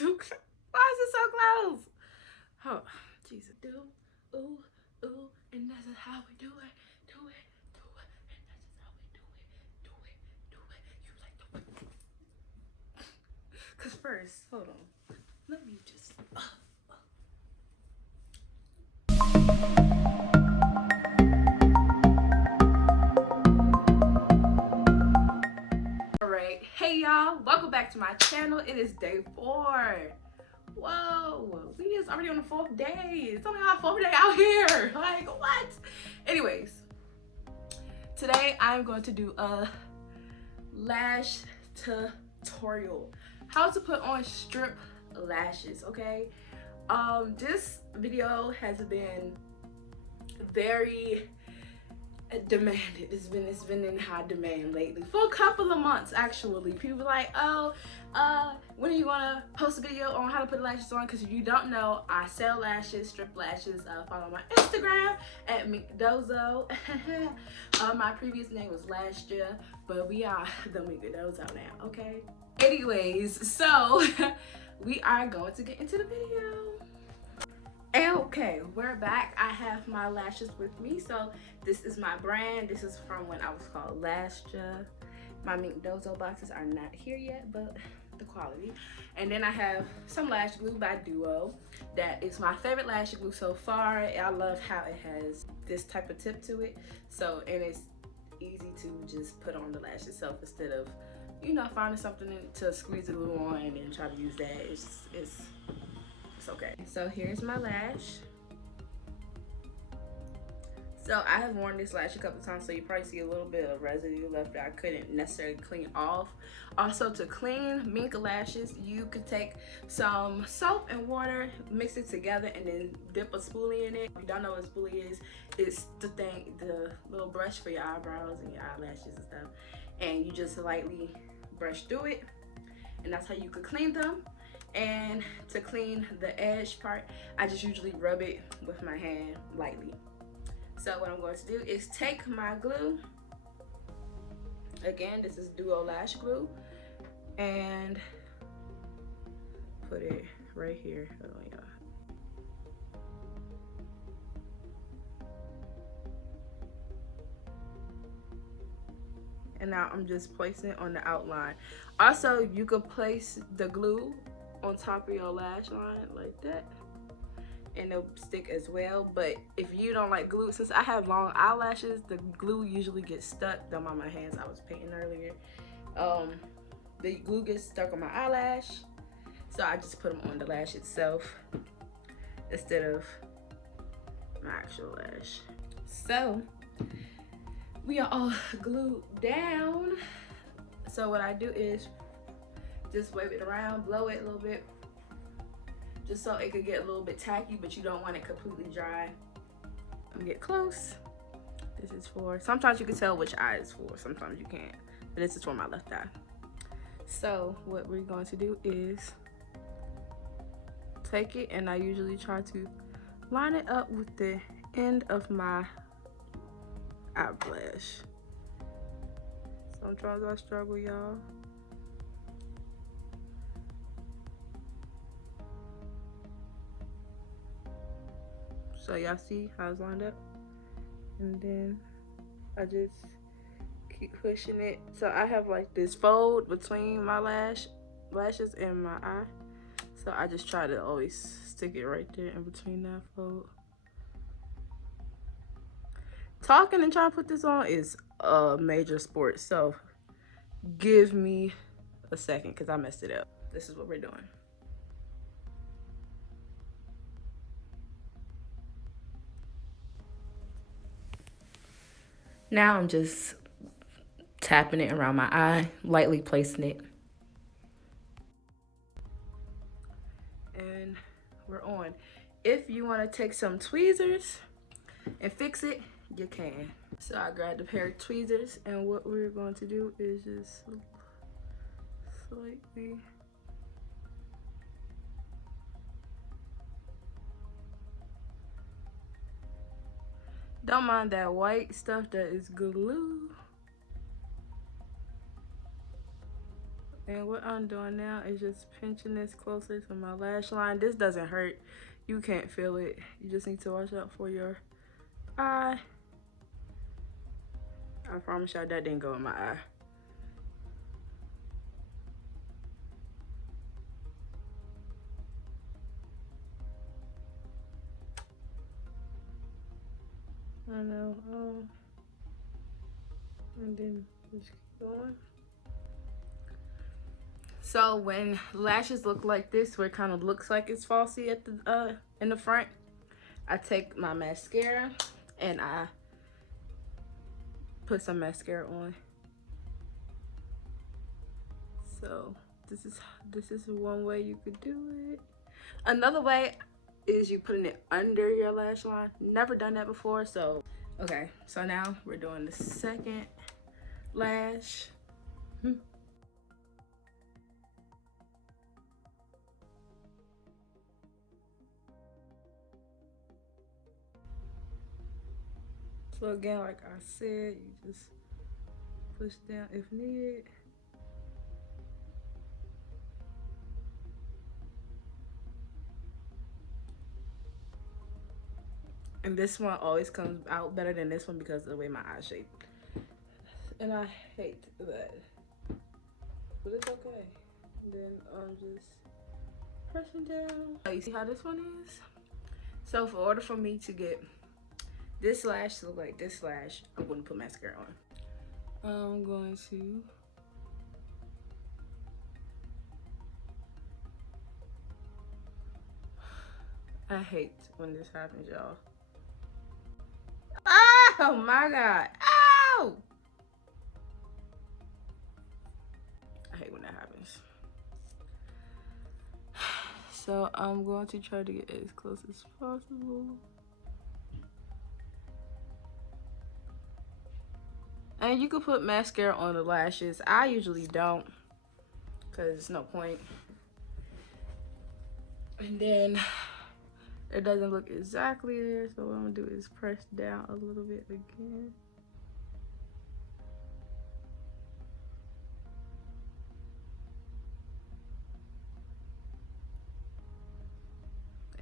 too close? Why is it so close? Oh, Jesus. Do, ooh, ooh, and this is how we do it. Do it, do it, and this is how we do it. Do it, do it. You like do it. Cause first, hold on. Let me just. Alright, hey y'all, welcome back to my channel. It is day 4. Whoa, we is already on the 4th day. It's only our 4th day out here. Like, what? Anyways, today I'm going to do a lash tutorial. How to put on strip lashes, okay? This video has been very demanded. It's been in high demand lately for a couple of months actually. People like, oh, when are you gonna post a video on how to put lashes on? Because if you don't know, I sell lashes, strip lashes. Follow my Instagram at McDozo. My previous name was Lashja, but we are the McDozo now, okay? Anyways, so we are going to get into the video. Okay, we're back. I have my lashes with me. So this is my brand. This is from when I was called Lashja. My McDozo boxes are not here yet, but the quality. And then I have some lash glue by Duo. That is my favorite lash glue so far. I love how it has this type of tip to it. So, and it's easy to just put on the lash itself instead of, you know, finding something to squeeze the glue on and then try to use that. It's okay. So here's my lash. So I have worn this lash a couple times, so you probably see a little bit of residue left that I couldn't necessarily clean off. Also, to clean mink lashes, you could take some soap and water, mix it together, and then dip a spoolie in it. If you don't know what a spoolie is, it's the little brush for your eyebrows and your eyelashes and stuff. And you just lightly brush through it, and that's how you could clean them. And to clean the edge part, I just usually rub it with my hand lightly. So what I'm going to do is take my glue. Again, this is Duo Lash Glue. And put it right here. Hold on, y'all. And now I'm just placing it on the outline. Also, you could place the glue on top of your lash line like that, and it'll stick as well. But if you don't like glue, since I have long eyelashes, the glue usually gets stuck. Them on my hands, I was painting earlier. The glue gets stuck on my eyelash, so I just put them on the lash itself instead of my actual lash. So we are all glued down. So what I do is just wave it around, blow it a little bit, just so it could get a little bit tacky, but you don't want it completely dry. I'm gonna get close. This is for, sometimes you can tell which eye it's for, sometimes you can't, but this is for my left eye. So what we're going to do is take it, and I usually try to line it up with the end of my eyelash. Sometimes I struggle, y'all. So y'all see how it's lined up? And then I just keep pushing it. So I have like this fold between my lashes and my eye. So I just try to always stick it right there in between that fold. Talking and trying to put this on is a major sport. So give me a second because I messed it up. This is what we're doing. Now I'm just tapping it around my eye, lightly placing it. And we're on. If you want to take some tweezers and fix it, you can. So I grabbed a pair of tweezers, and what we're going to do is just slightly don't mind that white stuff that is glue. And what I'm doing now is just pinching this closer to my lash line. This doesn't hurt. You can't feel it. You just need to watch out for your eye. I promise y'all that didn't go in my eye. I know. And then just keep going. So when lashes look like this, where it kind of looks like it's falsy at the in the front, I take my mascara and I put some mascara on. So this is one way you could do it. Another way is you putting it under your lash line. Never done that before, so okay. So now we're doing the second lash. So again, like I said, you just push down if needed. And this one always comes out better than this one because of the way my eye shape. And I hate that. But it's okay. And then I'm just pressing down. Oh, you see how this one is? So for order for me to get this lash to look like this lash, I'm going to put mascara on. I'm going to I hate when this happens, y'all. Oh my god. Ow! I hate when that happens. So I'm going to try to get as close as possible. And you can put mascara on the lashes. I usually don't, because there's no point. And then it doesn't look exactly there, so what I'm gonna do is press down a little bit again.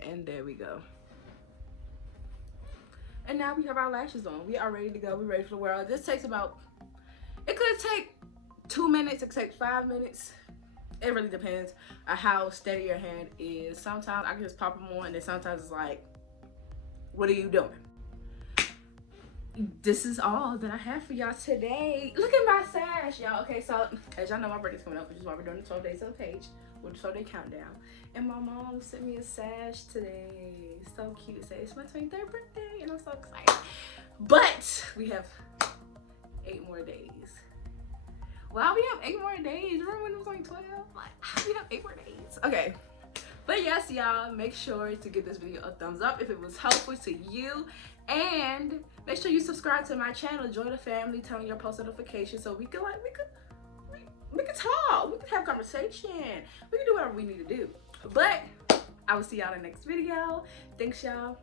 And there we go. And now we have our lashes on. We are ready to go. We're ready for the world. This takes about, it could take 2 minutes, it could take 5 minutes. It really depends on how steady your hand is. Sometimes I can just pop them on, and then sometimes it's like, what are you doing? This is all that I have for y'all today. Look at my sash, y'all. Okay, so as y'all know, my birthday's coming up, which is why we're doing the 12 days of the page with the 12-day countdown. And my mom sent me a sash today. So cute. It says it's my 23rd birthday, and I'm so excited. But we have 8 more days. Wow, we have 8 more days. Remember when it was like 12? Like, we have 8 more days. Okay. But yes, y'all, make sure to give this video a thumbs up if it was helpful to you. And make sure you subscribe to my channel. Join the family. Turn on your post notifications so we can talk. We can have conversation. We can do whatever we need to do. But I will see y'all in the next video. Thanks, y'all.